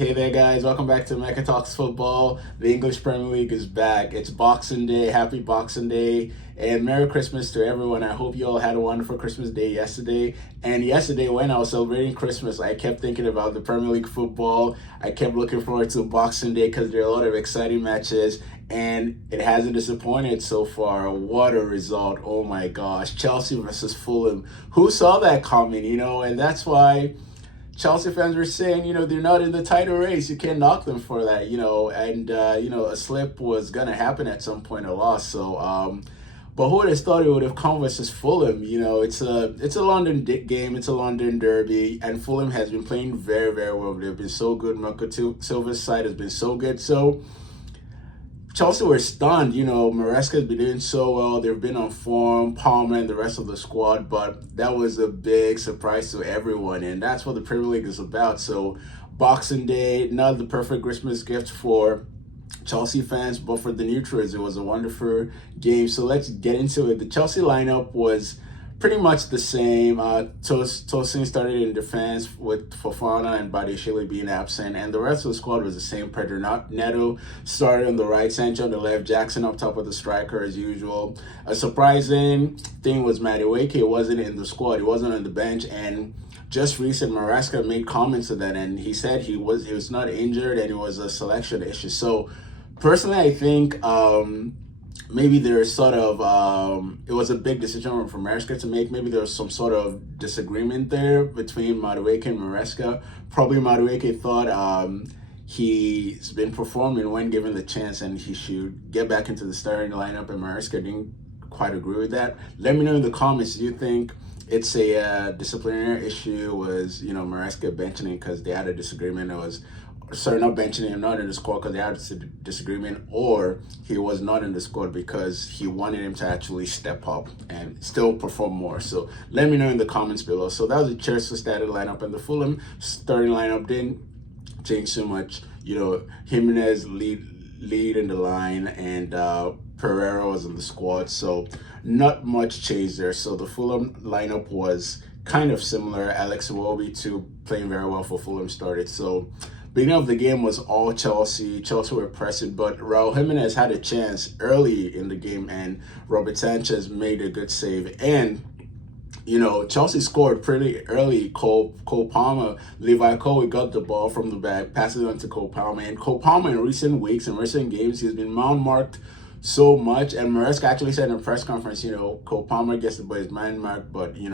Hey there, guys. Welcome back to Mecca Talks Football. The English Premier League is back. It's Boxing Day. Happy Boxing Day. And Merry Christmas to everyone. I hope you all had a wonderful Christmas day yesterday. And yesterday, when I was celebrating Christmas, I kept thinking about the Premier League football. I kept looking forward to Boxing Day because there are a lot of exciting matches. And it hasn't disappointed so far. What a result. Oh my gosh. Chelsea versus Fulham. Who saw that coming, And that's why Chelsea fans were saying, they're not in the title race. You can't knock them for that, and, a slip was going to happen at some point, a loss. So, but who would have thought it would have come versus Fulham? It's a London game. It's a London derby, and Fulham has been playing very, very well. They've been so good. Marco Silva's side has been so good. So, Chelsea were stunned. Maresca's been doing so well. They've been on form, Palmer and the rest of the squad, but that was a big surprise to everyone, and that's what the Premier League is about. So, Boxing Day, not the perfect Christmas gift for Chelsea fans, but for the neutrals, it was a wonderful game. So, let's get into it. The Chelsea lineup was pretty much the same. Tosin started in defense with Fofana and Badiashile being absent, and the rest of the squad was the same. Pedro Neto started on the right, Sancho on the left, Jackson up top with the striker as usual. A surprising thing was Madueke wasn't in the squad. He wasn't on the bench, and just recent Maresca made comments to that, and he said he was not injured and it was a selection issue. So personally, I think maybe there's sort of it was a big decision for Maresca to make. Maybe there was some sort of disagreement there between Madueke and Maresca. Probably Madueke thought he's been performing when given the chance and he should get back into the starting lineup, and Maresca didn't quite agree with that. Let me know in the comments, do you think it's a disciplinary issue? Was Maresca benching because they had a disagreement? It was not benching him, not in the squad because they had a disagreement, or he was not in the squad because he wanted him to actually step up and still perform more. So let me know in the comments below. So that was the Chelsea starting lineup, and the Fulham starting lineup didn't change so much. Jimenez lead in the line, and Pereira was in the squad, so not much change there. So the Fulham lineup was kind of similar. Alex Iwobi too, playing very well for Fulham, started. So beginning of the game was all Chelsea. Chelsea were pressing, but Raul Jimenez had a chance early in the game, and Robert Sanchez made a good save. And Chelsea scored pretty early. Cole Palmer, Levi Cole got the ball from the back, passed it on to Cole Palmer. And Cole Palmer in recent weeks and recent games, he's been man-marked so much. And Maresca actually said in a press conference, Cole Palmer gets the ball, he's man-marked, but, he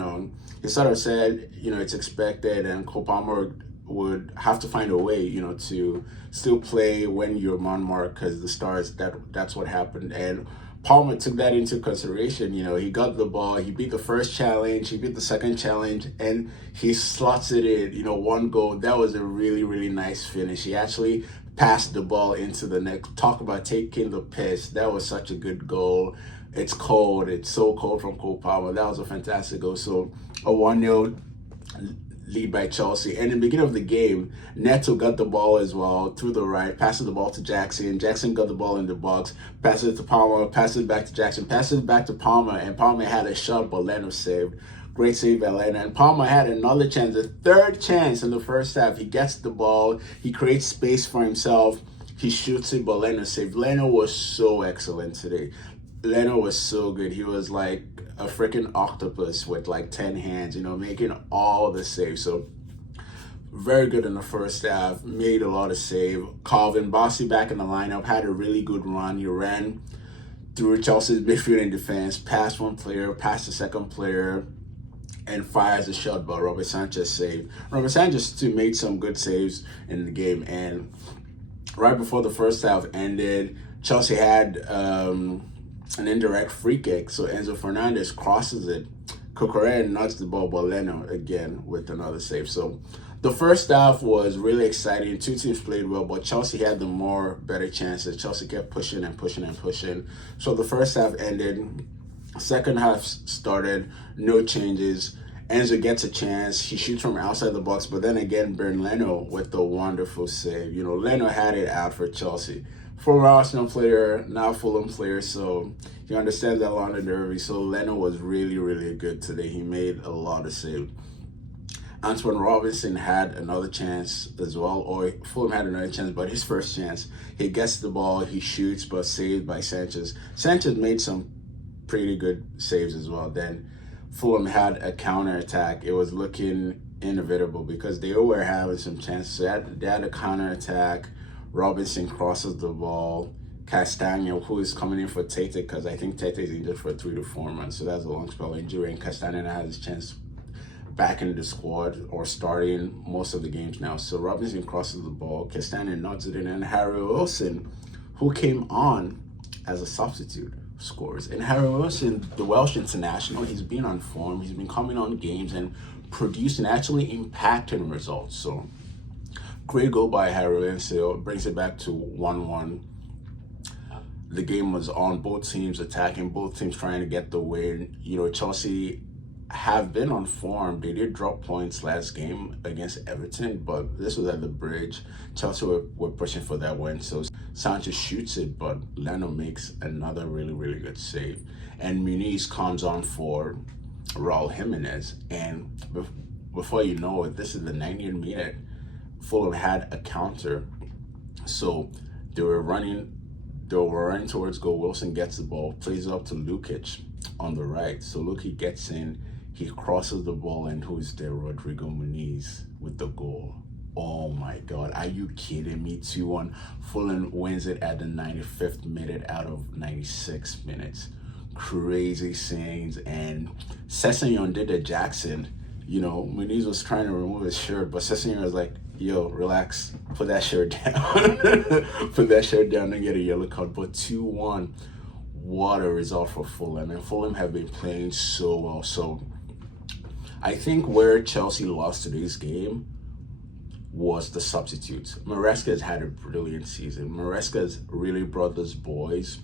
sort of said, it's expected, and Cole Palmer would have to find a way, to still play when you're man-marked, because the Stars, that's what happened. And Palmer took that into consideration. He got the ball, he beat the first challenge, he beat the second challenge, and he slots it in, one goal. That was a really, really nice finish. He actually passed the ball into the net. Talk about taking the piss. That was such a good goal. It's cold. It's so cold from Cole Palmer. That was a fantastic goal. So a 1-0 lead by Chelsea. And in the beginning of the game, Neto got the ball as well through the right, passes the ball to Jackson. Jackson got the ball in the box, passes it to Palmer, passes it back to Jackson, passes it back to Palmer, and Palmer had a shot, but Leno saved. Great save by Leno. And Palmer had another chance, a third chance in the first half. He gets the ball, he creates space for himself, he shoots it, but Leno saved. Leno was so excellent today. Leno was so good. He was like a freaking octopus with like 10 hands, making all the saves. So very good in the first half, made a lot of save. Calvin Bassey back in the lineup, had a really good run. He ran through Chelsea's midfield and defense, passed one player, passed the second player, and fires a shot, but Robert Sanchez saved. Robert Sanchez too made some good saves in the game. And right before the first half ended, Chelsea had an indirect free kick. So Enzo Fernandez crosses it. Cucurella knocks the ball, but Leno again with another save. So the first half was really exciting. Two teams played well, but Chelsea had the better chances. Chelsea kept pushing and pushing and pushing. So the first half ended. Second half started, no changes. Enzo gets a chance. He shoots from outside the box, but then again, Leno with the wonderful save. Leno had it out for Chelsea. Former Arsenal player, now Fulham player, so he understands that London derby. So Leno was really, really good today. He made a lot of saves. Antoine Robinson had another chance as well, or Fulham had another chance, but his first chance, he gets the ball, he shoots, but saved by Sanchez. Sanchez made some pretty good saves as well. Then Fulham had a counter attack. It was looking inevitable because they were having some chances. So they had a counter attack. Robinson crosses the ball. Castagna, who is coming in for Tete, because I think Tete is injured for 3 to 4 months, so that's a long spell injury, and Castagna has his chance back in the squad or starting most of the games now. So Robinson crosses the ball, Castagna nods it in, and Harry Wilson, who came on as a substitute, scores. And Harry Wilson, the Welsh international, he's been on form, he's been coming on games and producing, actually impacting results. So great goal by Harry Wilson, brings it back to 1-1. The game was on, both teams attacking, both teams trying to get the win. You know, Chelsea have been on form. They did drop points last game against Everton, but this was at the Bridge. Chelsea were pushing for that win. So Sanchez shoots it, but Leno makes another really, really good save. And Muniz comes on for Raul Jimenez. And before you know it, this is the 90th minute. Fulham had a counter. So they were running towards goal. Wilson gets the ball, plays it up to Lukic on the right. So Lukic gets in, he crosses the ball, and who's there? Rodrigo Muniz with the goal. Oh my God, are you kidding me? 2-1. Fulham wins it at the 95th minute out of 96 minutes. Crazy scenes. And Sessegnon did a Jackson. You know, Muniz was trying to remove his shirt, but Sessegnon was like, yo, relax, put that shirt down. Put that shirt down and get a yellow card. But 2-1, what a result for Fulham. And Fulham have been playing so well. So I think where Chelsea lost today's game was the substitutes. Maresca has had a brilliant season. Maresca has really brought those boys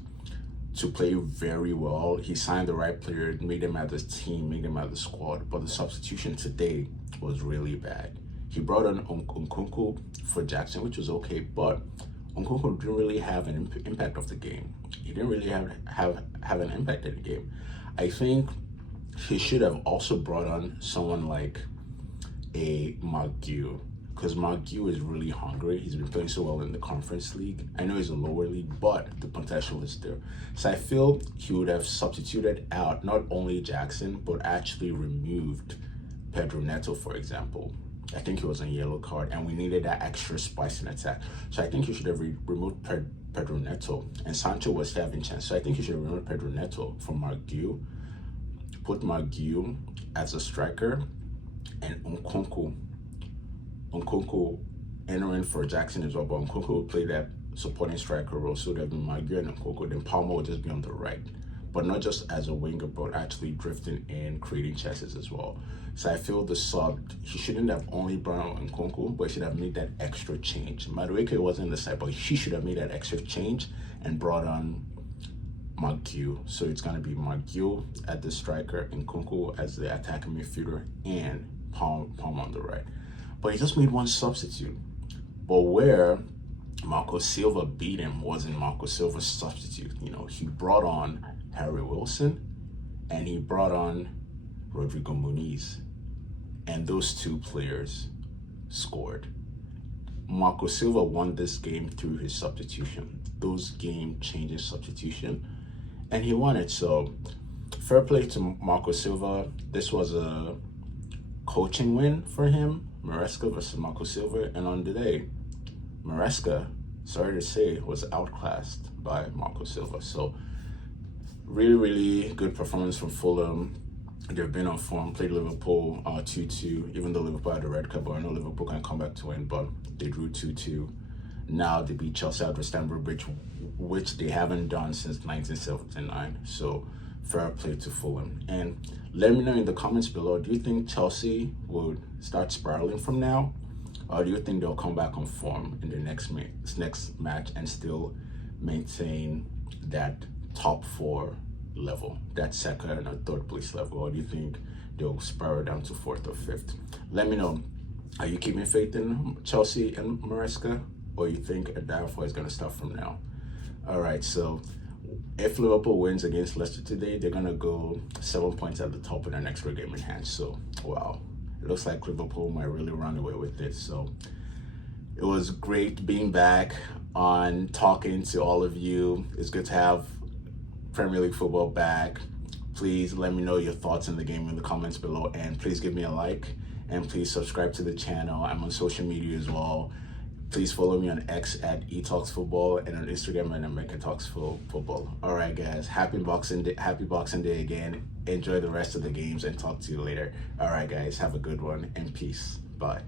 to play very well. He signed the right player, made them at the team, made them at the squad. But the substitution today was really bad. He brought on Nkunku for Jackson, which was okay, but Nkunku didn't really have an impact of the game. He didn't really have an impact in the game. I think he should have also brought on someone like a Marco, because Marco is really hungry. He's been playing so well in the Conference League. I know he's a lower league, but the potential is there. So I feel he would have substituted out not only Jackson, but actually removed Pedro Neto, for example. I think he was on yellow card, and we needed that extra spice in attack. So I think you should have removed Pedro Neto, and Sancho was having chance. So I think you should have removed Pedro Neto from Marco, put Marco as a striker, and Nkunku entering for Jackson as well. But Nkunku will play that supporting striker role, so there'll be Marco and Nkunku. Then Palmer will just be on the right, but not just as a winger, but actually drifting in, creating chances as well. So I feel the sub, he shouldn't have only brought on Nkunku, but he should have made that extra change. Madueke wasn't the side, but he should have made that extra change and brought on Marco. So it's going to be Marco at the striker, Nkunku as the attacking midfielder, and Palm on the right. But he just made one substitute. But where Marco Silva beat him wasn't Marco Silva's substitute. You know, he brought on Harry Wilson and he brought on Rodrigo Muniz. And those two players scored. Marco Silva won this game through his substitution, those game-changing substitution, and he won it. So fair play to Marco Silva. This was a coaching win for him, Maresca versus Marco Silva, and on the day, Maresca, sorry to say, was outclassed by Marco Silva. So really, really good performance from Fulham. They've been on form, played Liverpool 2-2, even though Liverpool had a red card, but I know Liverpool can come back to win, but they drew 2-2. Now they beat Chelsea at Stamford Bridge, which they haven't done since 1979. So fair play to Fulham. And let me know in the comments below, do you think Chelsea would start spiraling from now? Or do you think they'll come back on form in the next match and still maintain that top 4 level, that second or third place level? Or do you think they'll spiral down to 4th or 5th? Let me know. Are you keeping faith in Chelsea and Maresca, or you think a downfall is going to start from now? All right, so if Liverpool wins against Leicester today, they're going to go 7 points at the top in an extra game in hand. So, wow. it looks like Liverpool might really run away with it. So it was great being back on talking to all of you. It's good to have Premier League football back. Please let me know your thoughts on the game in the comments below, and please give me a like, and please subscribe to the channel. I'm on social media as well. Please follow me on X at eTalksFootball, and on Instagram at AmericaTalksFootball. All right, guys. Happy Boxing Day again. Enjoy the rest of the games, and talk to you later. All right, guys. Have a good one, and peace. Bye.